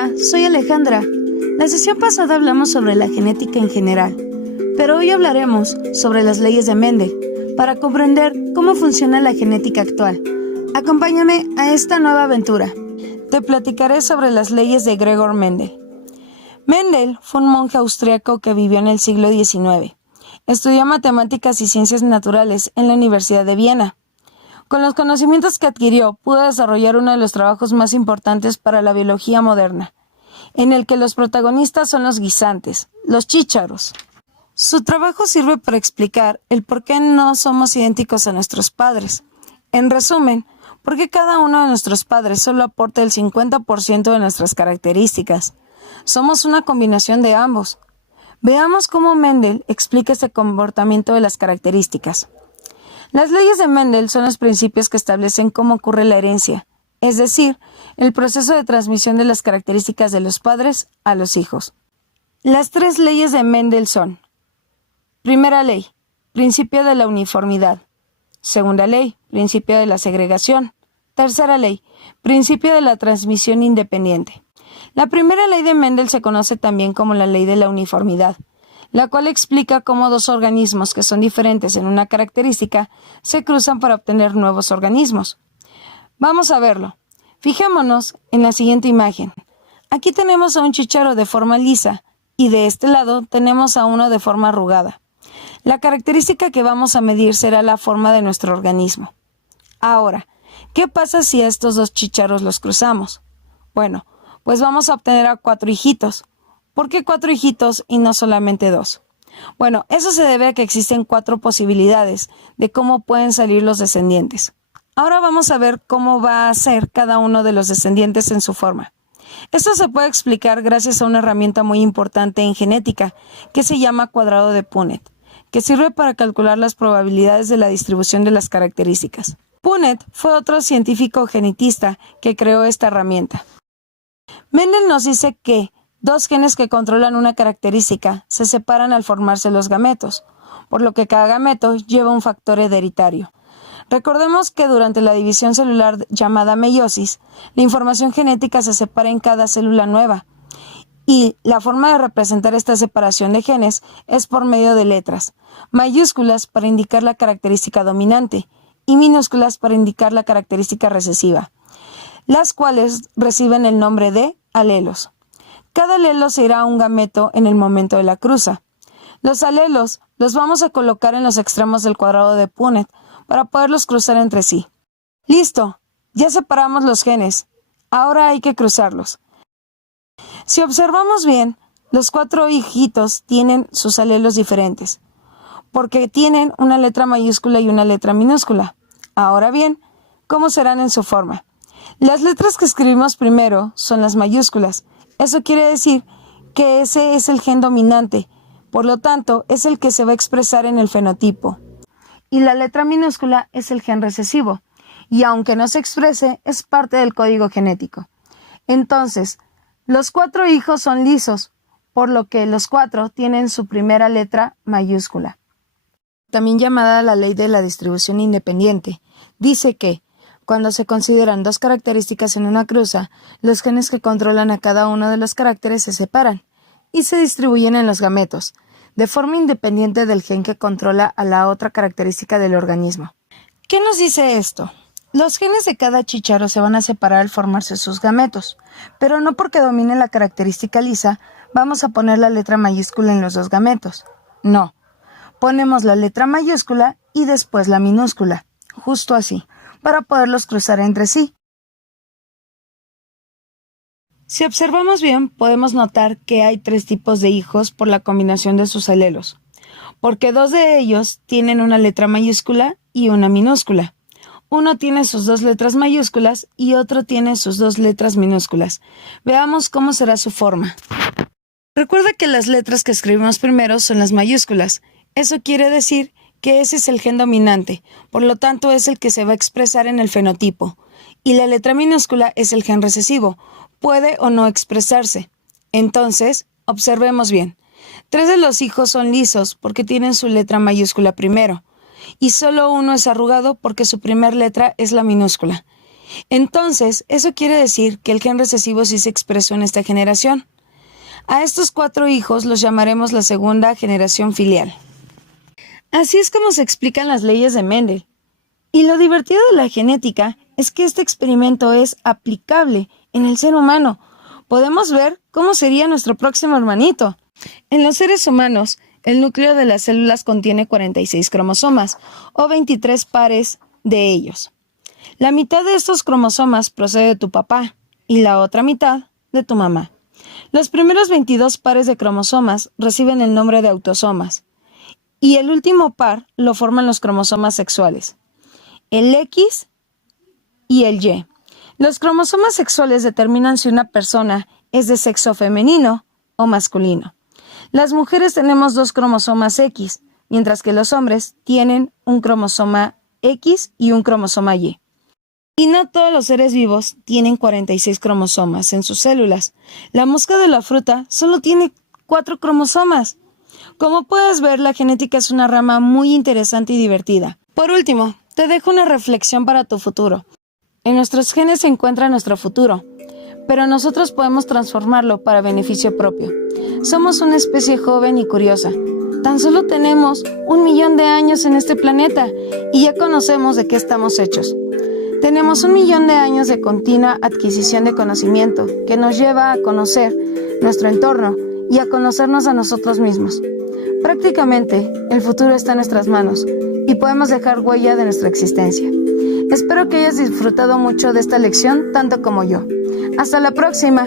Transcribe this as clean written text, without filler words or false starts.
Hola, soy Alejandra. La sesión pasada hablamos sobre la genética en general, pero hoy hablaremos sobre las leyes de Mendel para comprender cómo funciona la genética actual. Acompáñame a esta nueva aventura. Te platicaré sobre las leyes de Gregor Mendel. Mendel fue un monje austriaco que vivió en el siglo XIX. Estudió matemáticas y ciencias naturales en la Universidad de Viena. Con los conocimientos que adquirió, pudo desarrollar uno de los trabajos más importantes para la biología moderna, en el que los protagonistas son los guisantes, los chícharos. Su trabajo sirve para explicar el por qué no somos idénticos a nuestros padres. En resumen, por qué cada uno de nuestros padres solo aporta el 50% de nuestras características. Somos una combinación de ambos. Veamos cómo Mendel explica este comportamiento de las características. Las leyes de Mendel son los principios que establecen cómo ocurre la herencia, es decir, el proceso de transmisión de las características de los padres a los hijos. Las tres leyes de Mendel son: primera ley, principio de la uniformidad. Segunda ley, principio de la segregación. Tercera ley, principio de la transmisión independiente. La primera ley de Mendel se conoce también como la ley de la uniformidad, la cual explica cómo dos organismos que son diferentes en una característica se cruzan para obtener nuevos organismos. Vamos a verlo. Fijémonos en la siguiente imagen. Aquí tenemos a un chícharo de forma lisa y de este lado tenemos a uno de forma arrugada. La característica que vamos a medir será la forma de nuestro organismo. Ahora, ¿qué pasa si a estos dos chícharos los cruzamos? Bueno, pues vamos a obtener a 4 hijitos. ¿Por qué 4 hijitos y no solamente 2? Bueno, eso se debe a que existen 4 posibilidades de cómo pueden salir los descendientes. Ahora vamos a ver cómo va a ser cada uno de los descendientes en su forma. Esto se puede explicar gracias a una herramienta muy importante en genética que se llama cuadrado de Punnett, que sirve para calcular las probabilidades de la distribución de las características. Punnett fue otro científico genetista que creó esta herramienta. Mendel nos dice que 2 genes que controlan una característica se separan al formarse los gametos, por lo que cada gameto lleva un factor hereditario. Recordemos que durante la división celular llamada meiosis, la información genética se separa en cada célula nueva, y la forma de representar esta separación de genes es por medio de letras, mayúsculas para indicar la característica dominante y minúsculas para indicar la característica recesiva, las cuales reciben el nombre de alelos. Cada alelo se irá a un gameto en el momento de la cruza. Los alelos los vamos a colocar en los extremos del cuadrado de Punnett para poderlos cruzar entre sí. ¡Listo! Ya separamos los genes. Ahora hay que cruzarlos. Si observamos bien, los 4 hijitos tienen sus alelos diferentes, porque tienen una letra mayúscula y una letra minúscula. Ahora bien, ¿cómo serán en su forma? Las letras que escribimos primero son las mayúsculas. Eso quiere decir que ese es el gen dominante, por lo tanto, es el que se va a expresar en el fenotipo. Y la letra minúscula es el gen recesivo, y aunque no se exprese, es parte del código genético. Entonces, los 4 hijos son lisos, por lo que los 4 tienen su primera letra mayúscula. También llamada la ley de la distribución independiente, dice que cuando se consideran 2 características en una cruza, los genes que controlan a cada uno de los caracteres se separan y se distribuyen en los gametos, de forma independiente del gen que controla a la otra característica del organismo. ¿Qué nos dice esto? Los genes de cada chícharo se van a separar al formarse sus gametos, pero no porque domine la característica lisa vamos a poner la letra mayúscula en los 2 gametos. No, ponemos la letra mayúscula y después la minúscula, justo así, para poderlos cruzar entre sí. Si observamos bien, podemos notar que hay 3 tipos de hijos por la combinación de sus alelos, porque 2 de ellos tienen una letra mayúscula y una minúscula. Uno tiene sus 2 letras mayúsculas y otro tiene sus 2 letras minúsculas. Veamos cómo será su forma. Recuerda que las letras que escribimos primero son las mayúsculas. Eso quiere decir que ese es el gen dominante, por lo tanto es el que se va a expresar en el fenotipo, y la letra minúscula es el gen recesivo, puede o no expresarse. Entonces, observemos bien. 3 de los hijos son lisos porque tienen su letra mayúscula primero, y solo uno es arrugado porque su primer letra es la minúscula. Entonces, eso quiere decir que el gen recesivo sí se expresó en esta generación. A estos 4 hijos los llamaremos la segunda generación filial. Así es como se explican las leyes de Mendel. Y lo divertido de la genética es que este experimento es aplicable en el ser humano. Podemos ver cómo sería nuestro próximo hermanito. En los seres humanos, el núcleo de las células contiene 46 cromosomas, o 23 pares de ellos. La mitad de estos cromosomas procede de tu papá y la otra mitad de tu mamá. Los primeros 22 pares de cromosomas reciben el nombre de autosomas y el último par lo forman los cromosomas sexuales, el X y el Y. Los cromosomas sexuales determinan si una persona es de sexo femenino o masculino. Las mujeres tenemos 2 cromosomas X, mientras que los hombres tienen un cromosoma X y un cromosoma Y. Y no todos los seres vivos tienen 46 cromosomas en sus células. La mosca de la fruta solo tiene 4 cromosomas. Como puedes ver, la genética es una rama muy interesante y divertida. Por último, te dejo una reflexión para tu futuro. En nuestros genes se encuentra nuestro futuro, pero nosotros podemos transformarlo para beneficio propio. Somos una especie joven y curiosa. Tan solo tenemos 1 millón de años en este planeta y ya conocemos de qué estamos hechos. Tenemos 1 millón de años de continua adquisición de conocimiento que nos lleva a conocer nuestro entorno y a conocernos a nosotros mismos. Prácticamente, el futuro está en nuestras manos y podemos dejar huella de nuestra existencia. Espero que hayas disfrutado mucho de esta lección tanto como yo. ¡Hasta la próxima!